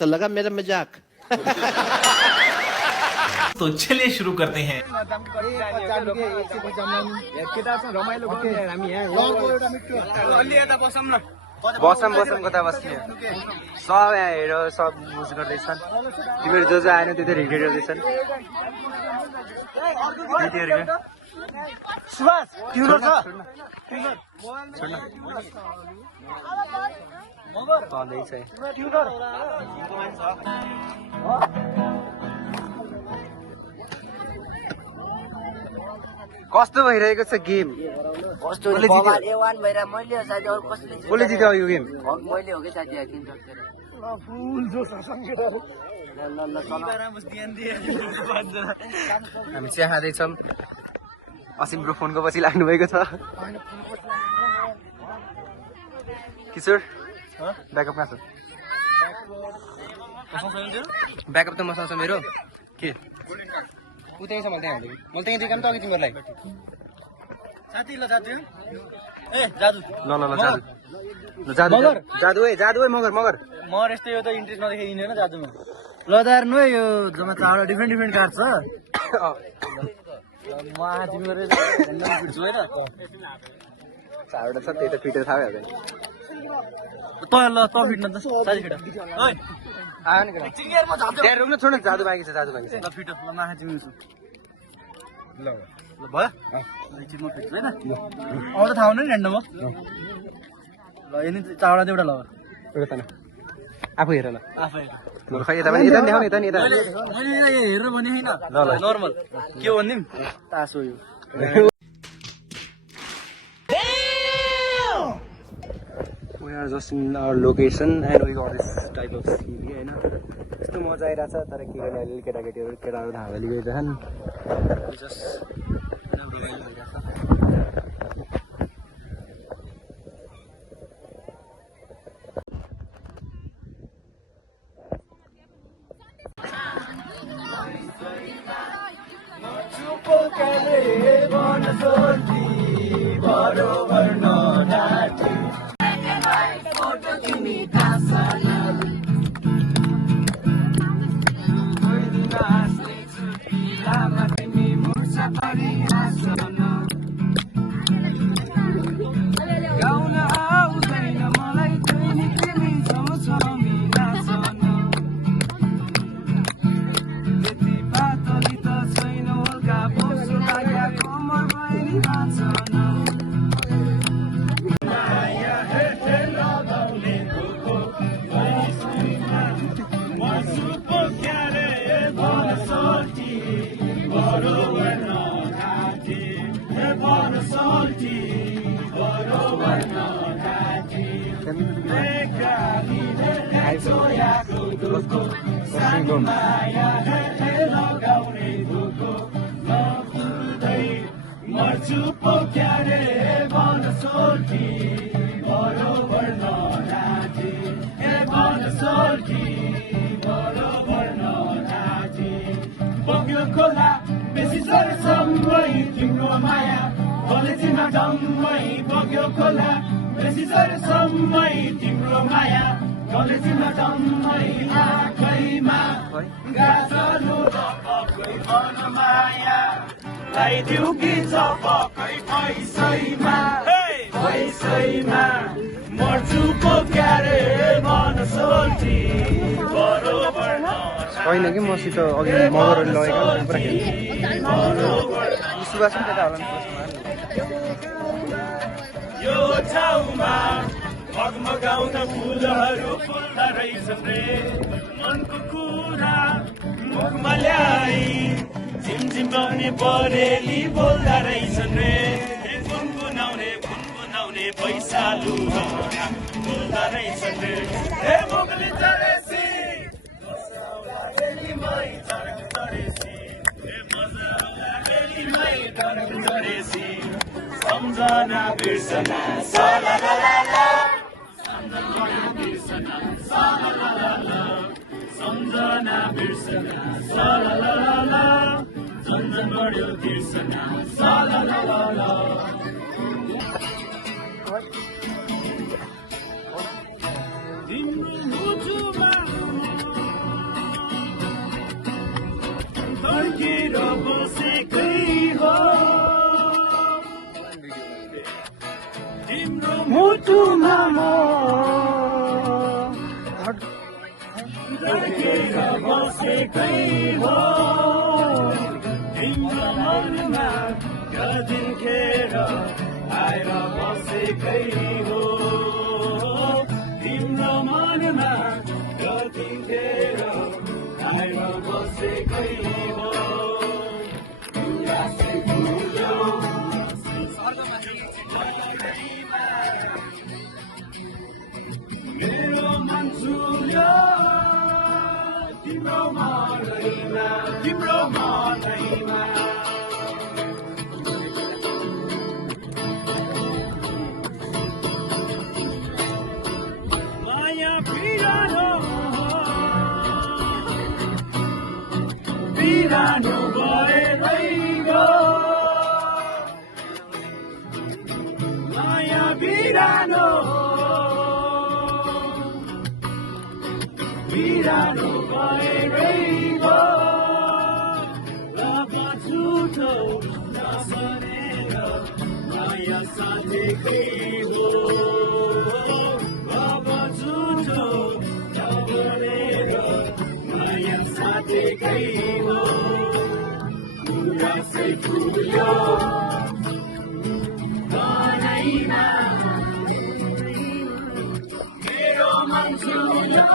कैसा लगा मेरा मजाक? तो चलिए शुरू करते हैं। बसम कता बस्ने सब यहाँ हेर सब युज गर्दैछन् तिमीहरू जो आएन त्यो चाहिँ रिग्रेट गर्दैछन् सुभाष ट्युनर छ चल्दैछ कस्तो भइरहेको छ गेम कसले जित्यो यो गेम हामी चिया खाँदैछौँ असिम ब्रो फोनको पछि लाग्नु भएको छ किशोर ब्याकअप कहाँ छ ब्याकअप त मसँग छ मेरो के उतै छ मैले त्यहाँ मैले त्यहाँ दिएको त अघि तिमीहरूलाई साथी ल जादु ए जादु ल ल ल जादु जादु है मगर मगर यस्तो यो त इन्ट्रेस्ट नदेखाइदिनु होइन जादुमा ल दार नु यो जम्मा चारवटा डिफ्रेन्ट कार्ड छ म आज तिमीहरू पिट्छु होइन चारवटा छ त्यही त फिटेर थाहा भयो त ल त फिट्न त साथी फिट ओइ आयो नि त्यहाँ रोक्न छोड्न जादु बाँकी छ ल फिटो ल माखा तिमी ल भयो एकछिन म फिट्छु होइन अरू थाहा हुनु नि ह्यान्डमा ल यिनी चारवटा चाहिँ एउटा ल एउटा त आफू हेर ल आफू हेर खै यता पनि यता देखाउनु यता नि यता हेरेर भने होइन ल नर्मल के हो भनिदिउँ तास हो यो We are just in our location and we got this type of scene हैन यस्तो मजा आइरहेछ तर के गर्ने अहिले केटाहरू धावली गइरहेछन् जस्ट होइन कि मसित अघि मगरहरू लगेको पुरा खेल्नु सुभाष पनि त्यता होला यो ठाउँमा मगमगाउन फुलहरू फुल्दा रहेछन् रे मनको कुरा मुखमा ल्याई झिमझिमाउने बरेली बोल्दा रहेछन् रे गुनगुनाउने पैसालु बोल्दा रहेछन् रे हे मुखले चरेसी बेलीमै चरक चरेसी हे मजा बेलीमै चरक चरेसी सम्झना बिर्सना साला ला ला ला सम्झना बिर्सना साला ला ला ला सम्झना बिर्सना साला ला ला ला झन्झन बढ्यो बिर्सना साला ला ला ला तिम्रो मुटुमा साथीकै हो तिम्रो मनमा गदिनखेर आएर बसेकै हो तिम्रो मनमा गदिनखेर आएर बसेकै हो उदासै फुल्यो मेरो मन चुल्यो तिम्रो मनैमा माया बिरानो भएरै गयो माया बिरानो भएरै गयो अब झुटो नसनेर माया साथीकै हो अब झुटो नबनेर माया साथीकै हो उदासै फुल्यो मनैमा मेरो मन चुल्यो